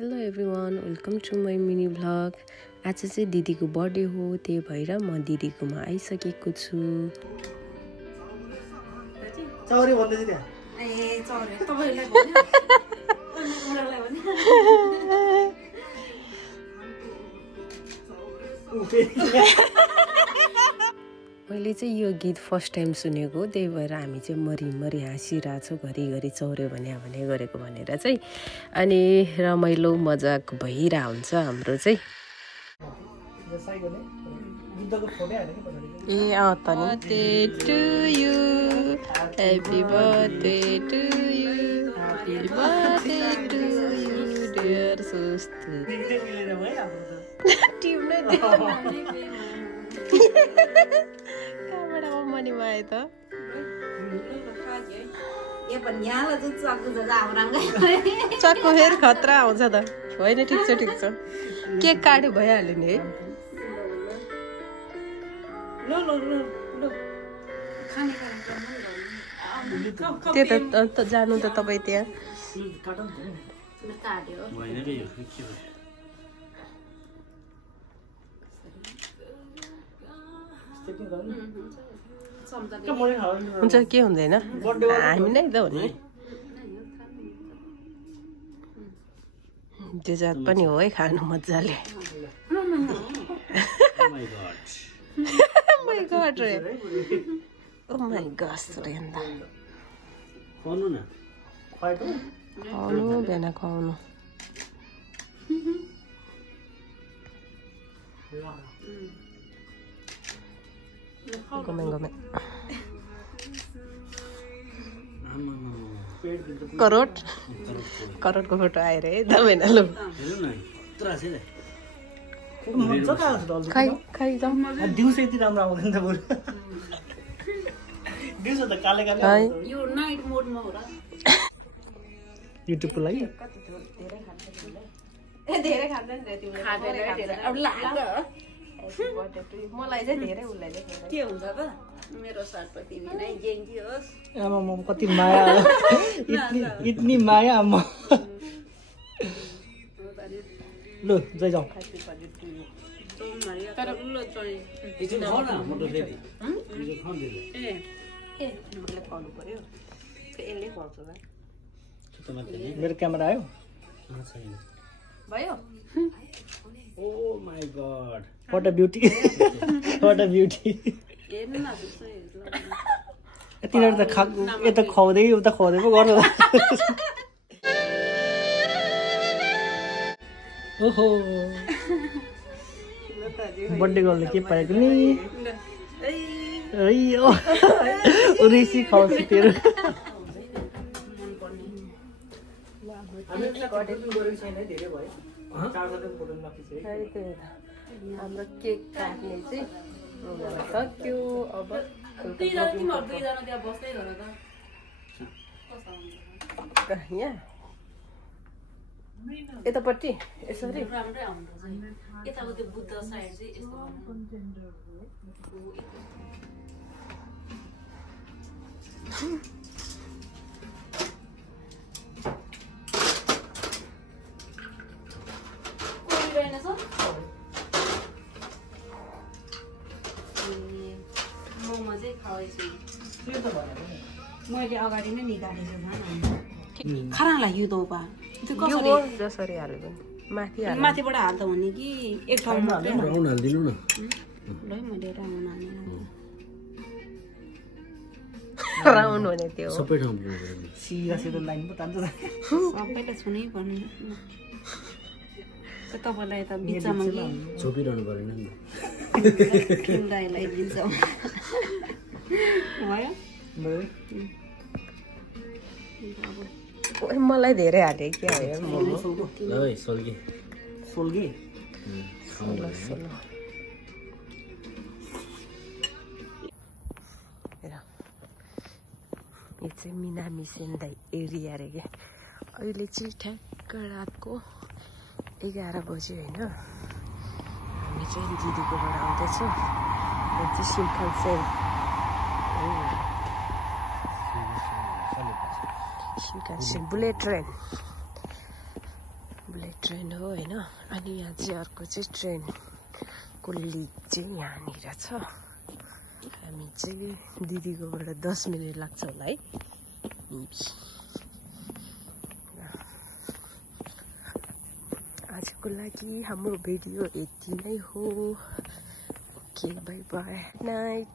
Hello everyone, welcome to my mini vlog. आज चाहिँ दिदीको बर्थडे हो, त्यही भएर म दिदीकोमा आइसकेको छु। चौरी भन्दै छ त्यहाँ। ए चौरी तपाईलाई भन्नु उडालाई भन्नु मैले चाहिँ यो गीत फर्स्ट टाइम सुनेको, त्यही भएर हामी चाहिँ मरी हाँसिरहेछौँ घरिघरि चौरे भने गरेको भनेर चाहिँ। अनि रमाइलो मजाक भइरहेको हुन्छ हाम्रो चाहिँ। ए अँ त नि। Birthday to you, happy birthday to you, happy birthday to you dear Sustu. Team नै कहाँबाट मनी आयो त? चक्को फेरि खतरा आउँछ त। होइन ठिक छ केक काट्यो भइहाल्यो नि है। त्यही त जानु त तपाईँ त्यहाँ। हुन्छ के हुँदैन, हामी नै त हो नि। डेजर्ट पनि हो है खानु मजाले। My God रे। Oh my gosh रे अन्त। खुवाउनु न। खुवाउनु बिहान खुवाउनु। गमे करोडको फोटो आएर है दबाई नलु। खै दिउँसो यति राम्रो आउँदैन त बरु। दिउँसो त काले यो नाइट मोडमा हो र। युट्युबको लागि धेरै खाँदैन रे तिमीले। खाँदैन अब लाग्यो। मलाई चाहिँ धेरै उसलाई के हुन्छ त मेरो साथमा तिमी नै जेन्जी होस्। आमा म कति माया इतनी माया आमा। लो जाई जाऊ। तर उल्लो चाहिँ इजो खाऊ न मोटो दिदी। इजो खाऊ दिदी। ए मलाई खुवाउनु पर्यो। यसले खुवाउँछ त। मेरो क्यामेरा आयो? छैन। भयो? Oh my god. What a beauty. What a beauty. हेर्नु न जस्तो हेर्नु। तिनीहरु त यता खुवाउँदै उता खुवाउँदै पो गर्नु। ओहो बर्थडे गर्नु के पाएको नि? अय्यो उरेसी खाउँछ तेरो। हाम्रो केक काट्ने चाहिँ सक्यो। अब यहाँ यतापट्टि यसरी राम्रै आउँछ यताको त्यो बुद्ध साइड चाहिँ यस्तो मोमो चाहिँ खाएछु मैले अगाडि नै निकालेको खानालाई यो दौपा यो जसरी हाल्यो भने माथिबाट हाल्दा हुने कि एक ठाउँमा राउन्ड हाल्दिनु न। ल मैले राउन्ड हालेँ। राउन्ड हुने त्यो सबै ठाउँमा सिधा सिधा लाइन पो तान्छ। सबैलाई छुनै पर्ने तपाईँलाई त बिचमा कि छोपिरहनु परेन नि त। किन्दालाई बिचमा भयो। मलाई धेरै हाल्यो क्या मोमो। ल है सोल्गी सोल्गी यो चाहिँ मिनामी सेन्दाई एरिया रे क्या। अहिले चाहिँ ठ्याक्क रातको 11 बज्यो होइन। हामी चाहिँ दिदीकोबाट आउँदैछौँ। यो चाहिँ simple Shinkansen, bullet train. Bullet train हो होइन अनि यहाँ चाहिँ अर्को चाहिँ ट्रेनको लिक चाहिँ यहाँनिर छ हामी चाहिँ दिदीकोबाट 10 मिनट लाग्छ होला है आजको लागि हाम्रो भिडियो यति नै हो ओके बाई बाई नाइट